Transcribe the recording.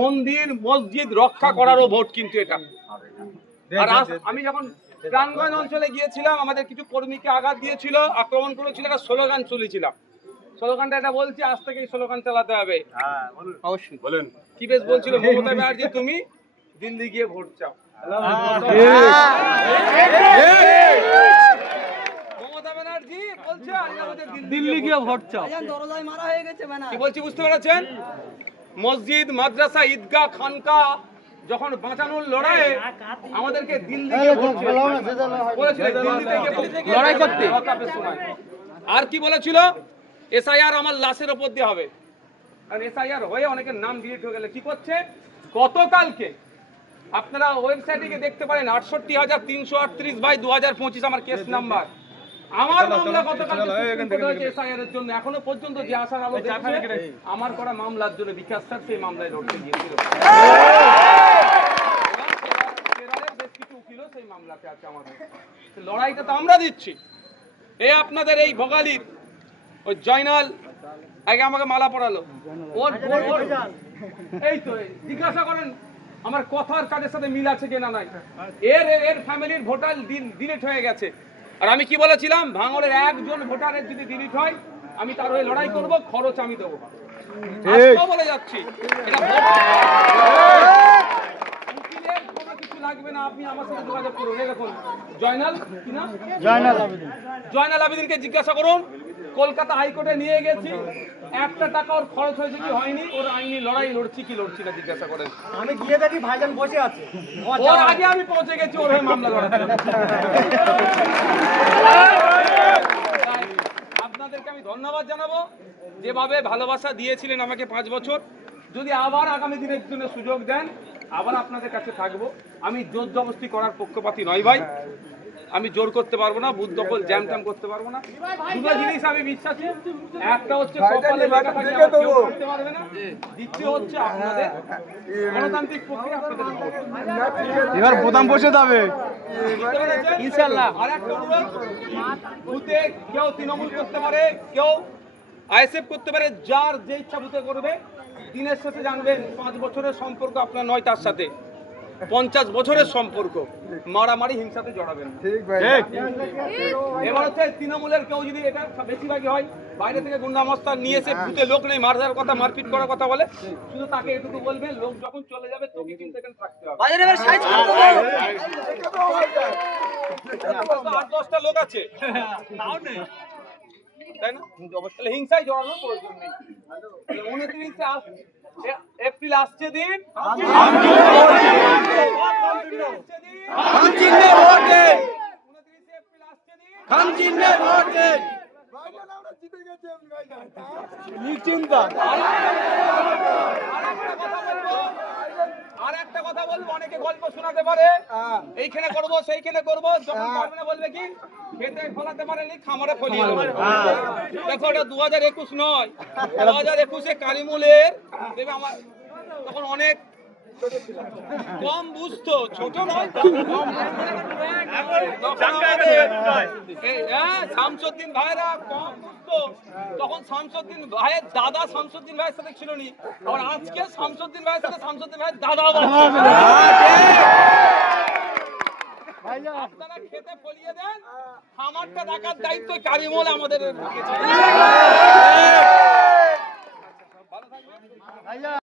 মন্দির মসজিদ রক্ষা করারও ভোট কিন্তু এটা। আর আমি যখন প্রাণগঞ্জ অঞ্চলে গিয়েছিলাম, আমাদের কিছু কর্মীকে আঘাত দিয়েছিল, আক্রমণ করেছিল, একটা স্লোগান চলেছিলাম। স্লোগানটা এটা বলছি, আজ থেকে এই স্লোগান চালাতে হবে। অবশ্যই বলেন। কি বেশ বলছিল, মমতা ব্যানার্জি তুমি দিল্লি গিয়ে ভোট চাও। মমতা ব্যানার্জি বলছে আমাদের দিল্লি গিয়ে ভোট চাও। কি বলছি বুঝতে পেরেছেন? মসজিদ, মাদ্রাসা, ঈদগাহ, খানকা যখন বাঁচানোর লড়াইয়ে আমাদেরকে দিল্লি গিয়ে ভোট লড়াই করতে। আর কি বলেছিল? এসআইআর আমার লাশের ওপর দিয়ে হবে। আর এসআইআর হয়ে অনেকের নাম ডিলিট হয়ে গেলে কি করছে? গতকালকে আপনারা ওয়েবসাইটে গিয়ে দেখতে পারেন 68,338/2025 আমার কেস নাম্বার। আমার মামলা গতকাল এসআইআর এর জন্য এখনো পর্যন্ত যে আসার আলো দেখছে আমার করা মামলার জন্য বিকাশ স্যার সেই মামলায় লড়তে গিয়েছিল। বেশ কিছু উকিলও সেই মামলাতে আছে। আমাদের লড়াইটা তো আমরা দিচ্ছি। আপনাদের এই ভোগালীর ওই জয়নাল আগে আমাকে মালা পড়ালো, এই তো জিজ্ঞাসা করেন আমার কথার কাজের সাথে মিল আছে কিনা নাই। এর ফ্যামিলির ভোটার ডিলিট হয়ে গেছে। আর আমি কি বলেছিলাম? ভাঙড়ের একজন ভোটারের যদি ডিলিট হয় আমি তার হয়ে লড়াই করব, খরচ আমি দেবো। বলে যাচ্ছি কোনো কিছু লাগবে না, আপনি আমার সাথে যোগাযোগ করুন। দেখুন জয়নাল কি না, জয়নাল আবেদিনকে জিজ্ঞাসা করুন। কলকাতা হাইকোর্টে নিয়ে গেছি, একটা টাকা ওর খরচ হয়েছে কি হয়নি, ওর আইনি লড়াই লড়ছি কি লড়ছি না জিজ্ঞাসা করেন। আমি গিয়ে দেখি ভাইজান বসে আছে, ওর আগে আমি পৌঁছে গেছি ওর হয়ে মামলা লড়াতে। আপনাদেরকে আমি ধন্যবাদ জানাবো, যেভাবে ভালোবাসা দিয়েছিলেন আমাকে 5 বছর। যদি আবার আগামী দিনের জন্য সুযোগ দেন আবার আপনাদের কাছে থাকবো। আমি জোর জবরদস্তি করার পক্ষপাতী নই ভাই, আমি জোর করতে পারবো না, বুথ দখল জ্যাম ট্যাম করতে পারবো না। দুটো জিনিস আমি বিশ্বাসী, একটা হচ্ছে কপালে লেখা থাকে কেউ করতে পারবে না, দ্বিতীয় হচ্ছে আপনাদের গণতান্ত্রিক প্রক্রিয়া আপনাদের এবার বোতাম বসে যাবে ইনশাআল্লাহ। আর একটা অনুরোধ, বুথে কেউ তৃণমূল করতে পারে, কেউ আইএসএফ করতে পারে, যার যে ইচ্ছা বুথে করবে। দিনের শেষে জানবেন 5 বছরের সম্পর্ক আপনার নয় তার সাথে, 50 বছরের সম্পর্ক। মারামারি হিংসাতে জড়াবেন। এবার হচ্ছে তৃণমূলের কেউ যদি এটা বেশিরভাগই হয় বাইরে থেকে গুন্ডামস্তান নিয়ে এসে বুথে লোক নেই, মার দেওয়ার কথা, মারপিট করার কথা বলে, শুধু তাকে এটুকু বলবে লোক যখন চলে যাবে তোকে কিন্তু এখানে থাকতে হবে। 8-10টা লোক আছে তাও নেই, তাই না? তাহলে হিংসায় জড়ানোর প্রয়োজন নেই। 29 এপ্রিল আসছে দিন, আর একটা কথা বলবো, অনেকে গল্প শোনাতে পারে এইখানে করবো সেইখানে করবো, যখন পারবে না বলবে কি খেতে ফলাতে পারেনি খামারে ফলিয়ে দেবো। দেখো ওটা 2021 নয়, 2021-এ কারিমুলের দেবে আমার তখন অনেক কম বুঝতো, ছোট নয়, শামসুদ্দিন ভাইরা কম বুঝতো তখন। শামসুদ্দিন ভাইয়ের দাদা শামসুদ্দিন ভাইয়ের সাথে ছিল নি, আর আজকে শামসুদ্দিন ভাইয়ের সাথে শামসুদ্দিন ভাইয়ের দাদা। আপনারা খেতে ফলিয়ে দেন, খামারটা রাখার দায়িত্ব কারিমুল আমাদের।